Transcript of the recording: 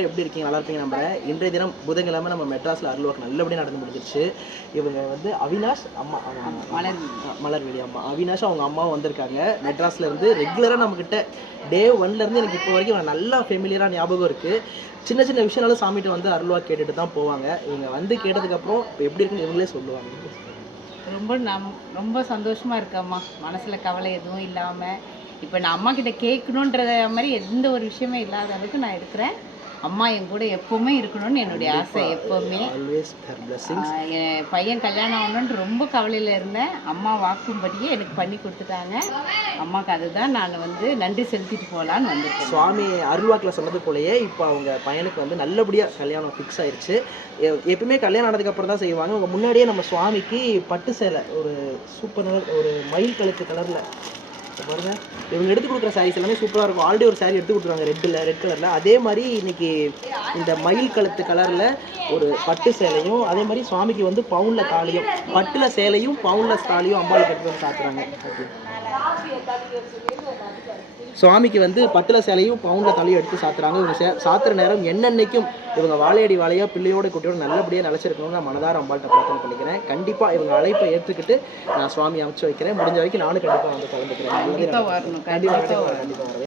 எப்படி இருக்கீங்க? நல்லா இருப்பீங்க நம்புறேன். இன்றைய தினம் புதன்கிழமை நம்ம மெட்ராஸ்ல அருள்வாக்கு நல்லபடியா நடந்து முடிஞ்சிருச்சு. இவங்க வந்து அவினாஷ் அம்மா மலர்விழி அம்மா. அவினாஷ் அவங்க அம்மாவும் வந்திருக்காங்க. மெட்ராஸ்ல இருந்து ரெகுலரா நம்மகிட்ட டே 1ல இருந்து எனக்கு இப்போ வரைக்கும் நல்லா ஃபெமிலியரா ஞாபகம் இருக்கு. சின்ன சின்ன விஷயம்னாலும் சாமிகிட்ட வந்து அருள்வாக்கு கேட்டுட்டு தான் போவாங்க. இவங்க வந்து கேட்டதுக்கப்புறம் இப்போ எப்படி இருக்குன்னு இவங்களே சொல்லுவாங்க. ரொம்ப சந்தோஷமா இருக்கம்மா. மனசுல கவலை எதுவும் இல்லாம, இப்ப நான் அம்மா கிட்ட கேட்கணுன்றத மாரி எந்த ஒரு விஷயமே இல்லாத அளவுக்கு நான் இருக்கிறேன். அம்மா என் கூட எப்பவுமே இருக்கணும்னு என்னுடைய ஆசை எப்பவுமே. என் பையன் கல்யாணம் ஆகணும்னு ரொம்ப கவலையில இருந்தேன். அம்மா வாக்கும்படியே எனக்கு பண்ணி கொடுத்துட்டாங்க. அம்மாவுக்கு அதுதான் நான் வந்து நன்றி செலுத்திட்டு போகலான்னு வந்திருக்கேன். சுவாமி அருள்வாக்கில் சொன்னது போலயே இப்போ அவங்க பையனுக்கு வந்து நல்லபடியாக கல்யாணம் ஃபிக்ஸ் ஆயிடுச்சு. எப்பவுமே கல்யாணம் ஆனதுக்கப்புறம் தான் செய்வாங்க. அவங்க முன்னாடியே நம்ம சுவாமிக்கு பட்டு சேலை ஒரு சூப்பர் ஒரு மயில் கழுத்து கலரில் பாருங்க, இவங்க எடுத்து கொடுக்குற சாரீஸ் எல்லாமே சூப்பராக இருக்கும். ஆல்ரெடி ஒரு சாரீ எடுத்து கொடுத்துருவாங்க ரெட் கலரில். அதே மாதிரி இன்னைக்கு இந்த மயில் கழுத்து கலரில் ஒரு பட்டு சேலையும், அதே மாதிரி சுவாமிக்கு வந்து பவுனில் தாலியும், பட்டில் சேலையும் பவுனில் தாலியும் அம்பாளுக்கு எடுத்து வந்து சாத்துறாங்க. சுவாமிக்கு வந்து பட்டில் சேலையும் பவுனில் தாலியும் எடுத்து சாத்துறாங்க. இவங்க சாத்துற நேரம் என்னென்னைக்கும் இவங்க வாழையடி வாழையாக பிள்ளையோட குட்டியோட நல்லபடியாக நிலச்சிருக்கணும்னு நான் மனதார அம்பாள்கிட்ட பிரார்த்தனை பண்ணிக்கிறேன். கண்டிப்பாக இவங்க அழைப்பை ஏற்றுக்கிட்டு நான் சுவாமி அமைச்சு வைக்கிறேன். முடிஞ்ச வரைக்கும் நானும் கண்டிப்பாக வந்து கலந்துக்கிறேன். கண்டிப்பாக வரேன்.